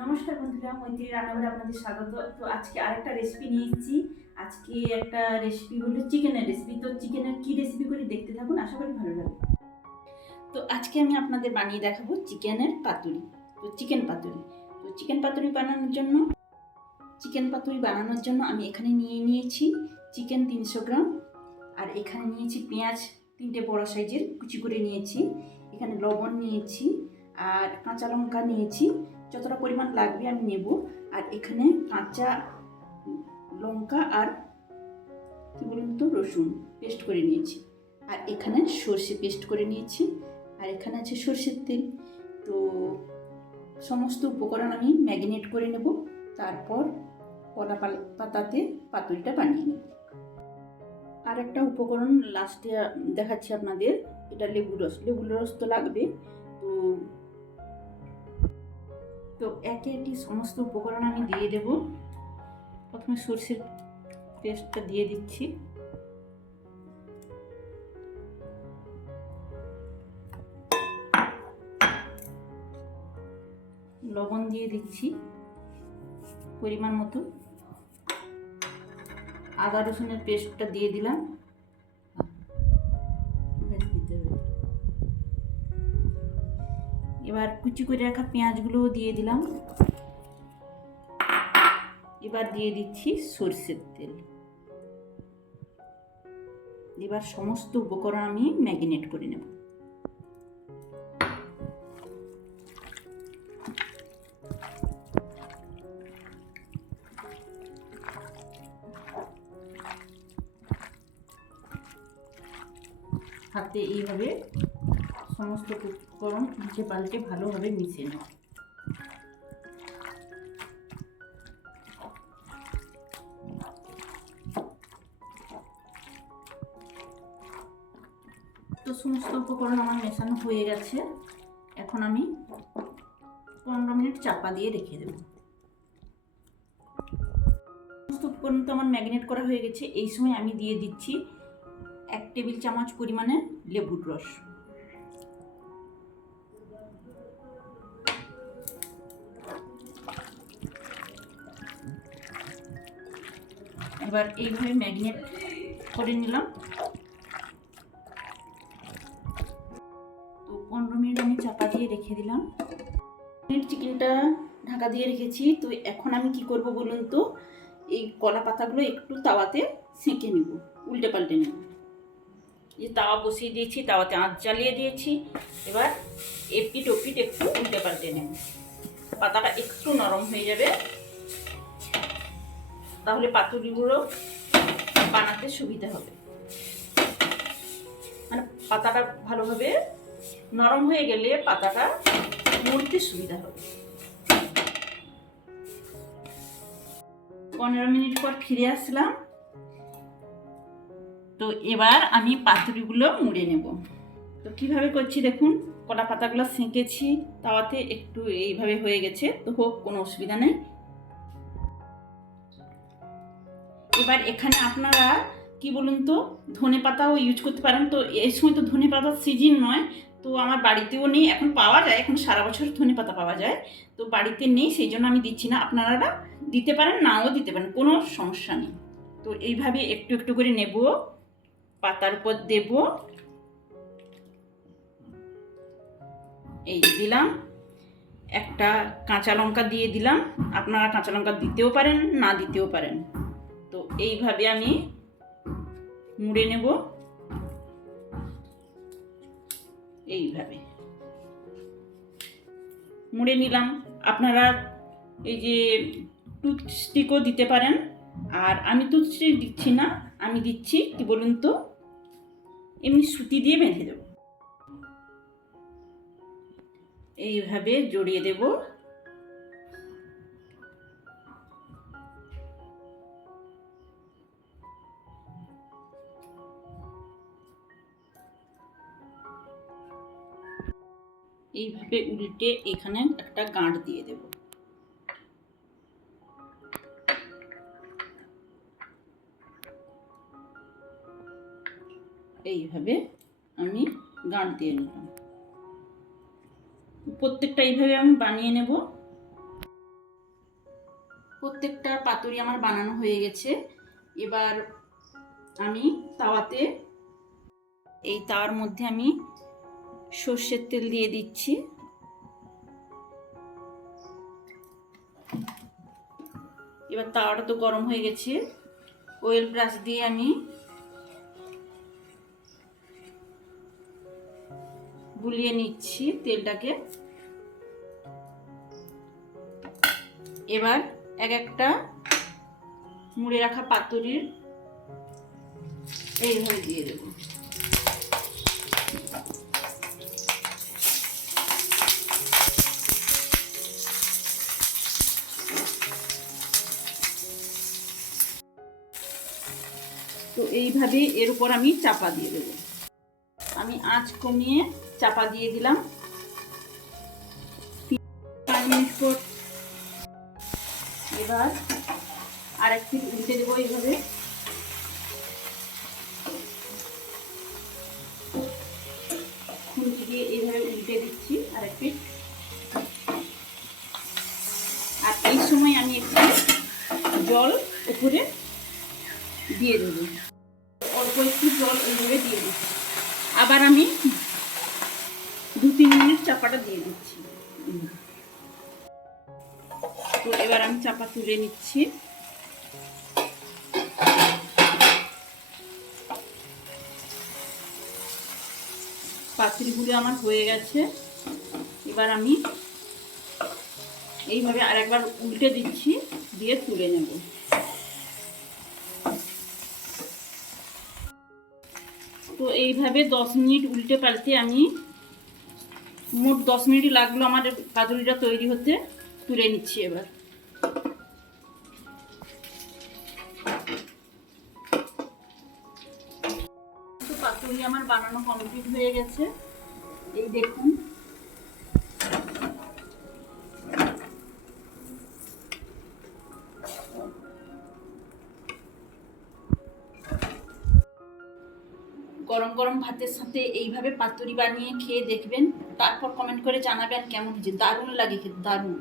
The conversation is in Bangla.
নমস্কার বন্ধুরা, মৈত্রী রান্নাঘরে আপনাদের স্বাগত। তো আজকে আরেকটা রেসিপি নিয়ে এসেছি। আজকে একটা রেসিপি হলো চিকেনের রেসিপি তো চিকেনের কি রেসিপি করি দেখতে থাকুন, আশা করি ভালো লাগবে। তো আজকে আমি আপনাদের বানিয়ে দেখাবো চিকেনের পাতুরি। তো চিকেন পাতুরি। তো চিকেন পাতুরি বানানোর জন্য চিকেন পাতুরি বানানোর জন্য আমি এখানে নিয়ে নিয়েছি চিকেন তিনশো গ্রাম। আর এখানে নিয়েছি পেঁয়াজ, তিনটে বড় সাইজের কুচি করে নিয়েছি। এখানে লবণ নিয়েছি আর কাঁচা লঙ্কা নিয়েছি। যতটা পরিমাণ লাগবে আমি নেব। আর এখানে কাঁচা লঙ্কা আর, কি বলুন তো, রসুন পেস্ট করে নিয়েছি। আর এখানে সর্ষে পেস্ট করে নিয়েছি। আর এখানে আছে সর্ষের তেল। তো সমস্ত উপকরণ আমি ম্যাগিনেট করে নেব। তারপর কলা পাতাতে পাতুরিটা বানিয়ে নেব। আর একটা উপকরণ লাস্টে দেখাচ্ছি আপনাদের। এটা লেবু রস। লেবুর রস তো লাগবে। তো তো একে একে সমস্ত উপকরণ আমি দিয়ে দেব। প্রথমে সর্ষের পেস্টটা দিয়ে দিচ্ছি। লবণ দিয়ে দিচ্ছি পরিমাণ মতো। আদা রসুনের পেস্টটা দিয়ে দিলাম। এবার কুচি করে রাখা পেঁয়াজগুলোও দিয়ে দিলাম। এবার দিয়ে দিচ্ছি সর্ষের তেল। এবার সমস্ত উপকরণ আমি ম্যাগিনেট করে নেব। হাতে এইভাবে সমস্ত উপকরণ উল্টে পাল্টে ভালোভাবে মিশিয়ে নেওয়া তো সমস্ত উপকরণ আমার মেশানো হয়ে গেছে। এখন আমি পনেরো মিনিট চাপা দিয়ে রেখে দেব। সমস্ত উপকরণ তো আমার ম্যাগনেট করা হয়ে গেছে। এই সময় আমি দিয়ে দিচ্ছি এক টেবিল চামচ পরিমাণে লেবুর রস। এবার এইভাবে ম্যাগনেট করে নিলাম। তো পনেরো মিনিট আমি চাপা দিয়ে রেখে দিলাম। পনির চিকেনটা ঢাকা দিয়ে রেখেছি। তো এখন আমি কি করব বলুন তো? এই কলা পাতাগুলো একটু তাওয়াতে সেঁকে নেব, উল্টে পাল্টে নেব। যে তাওয়া বসিয়ে দিয়েছি, তাওয়াতে আঁচ জ্বালিয়ে দিয়েছি। এবার এপিট ওপিট একটু উল্টে পাল্টে নেব। পাতাটা একটু নরম হয়ে যাবে। তাহলে পাতুরিগুলো বানাতে সুবিধা হবে। মানে পাতাটা ভালোভাবে নরম হয়ে গেলে পাতাটা মুড়তে সুবিধা হবে। পনেরো মিনিট পর ফিরে আসলাম। তো এবার আমি পাতুরিগুলো মুড়ে নেব। তো কীভাবে করছি দেখুন কলা পাতাগুলো সেঁকেছি, তাওয়াতে একটু এইভাবে হয়ে গেছে, তো হোক, কোনো অসুবিধা নেই। এবার এখানে আপনারা কি বলুন তো, ধনে পাতাও ইউজ করতে পারেন। তো এই সময় তো ধনে পাতার সিজন নয়, তো আমার বাড়িতেও নেই, এখন পাওয়া যায়, এখন সারা বছর ধনে পাতা পাওয়া যায়। তো বাড়িতে নেই, সেই জন্য আমি দিচ্ছি না। আপনারা দিতে পারেন, নাও দিতে পারেন, কোনো সমস্যা নেই। তো এইভাবে একটু একটু করে নেব। পাতার উপর দেব। এই দিলাম। একটা কাঁচা লঙ্কা দিয়ে দিলাম। আপনারা কাঁচা লঙ্কা দিতেও পারেন, না দিতেও পারেন। তো এইভাবে আমি মুড়ে নেব। এইভাবে। মুড়ে নিলাম। আপনারা এই যে টুথস্টিকও দিতে পারেন। আর আমি টুথস্টিক দিচ্ছি না, আমি দিচ্ছি, কি বলুন তো? এমনি সুতি দিয়ে বেঁধে দেব। এইভাবে জড়িয়ে দেব। এইভাবে উল্টে এখানে একটা গাঁট দিয়ে দেব। এইভাবে আমি গাঁট দিয়ে নিলাম। প্রত্যেকটা এইভাবে আমি বানিয়ে নেব। প্রত্যেকটা পাতুরি আমার বানানো হয়ে গেছে। এবার আমি তাওয়াতে এই তাওয়ার মধ্যে আমি সর্ষের তেল দিয়ে দিচ্ছি। এবার তাওয়াটা তো গরম হয়ে গেছে। ওয়েল ব্রাশ দিয়ে আমি গুলিয়ে নিচ্ছি তেলটাকে। এবার এক একটা মুড়ে রাখা পাতুরির এইভাবে দিয়ে দেবো। তো এইভাবে এর উপর আমি চাপা দিয়ে দেব। আমি আঁচ কমিয়ে চাপা দিয়ে দিলাম। পাঁচ মিনিট পর এবার আরেক পিঠ উল্টে দেবো এইভাবে। খুন্তি দিয়ে এইভাবে উল্টে দিচ্ছি আরেক পিঠ আর এই সময় আমি একটু জল উপরে দিয়ে দেব। অল্প একটু জল এইভাবে দিয়ে দিচ্ছি। আবার আমি তিন মিনিট চাপাটা দিয়ে দিচ্ছি। তো এবার আমি চাপা তুলে নিচ্ছি। পাত্রিগুলো আমার হয়ে গেছে। এবার আমি এইভাবে আরেকবার উল্টে দিচ্ছি, দিয়ে তুলে নেব। তো এইভাবে দশ মিনিট উল্টে পাল্টে আমি মোট দশ মিনিট লাগল আমার পাতুরিটা তৈরি হতে। তুলে নিচ্ছি এবার। পাতুরি আমার বানানো কমপ্লিট হয়ে গেছে। এই দেখুন। গরম গরম ভাতের সাথে এইভাবে পাতুরি বানিয়ে খেয়ে দেখবেন, তারপর কমেন্ট করে জানাবেন কেমন হয়েছে। দারুণ লাগে খেতে, দারুণ।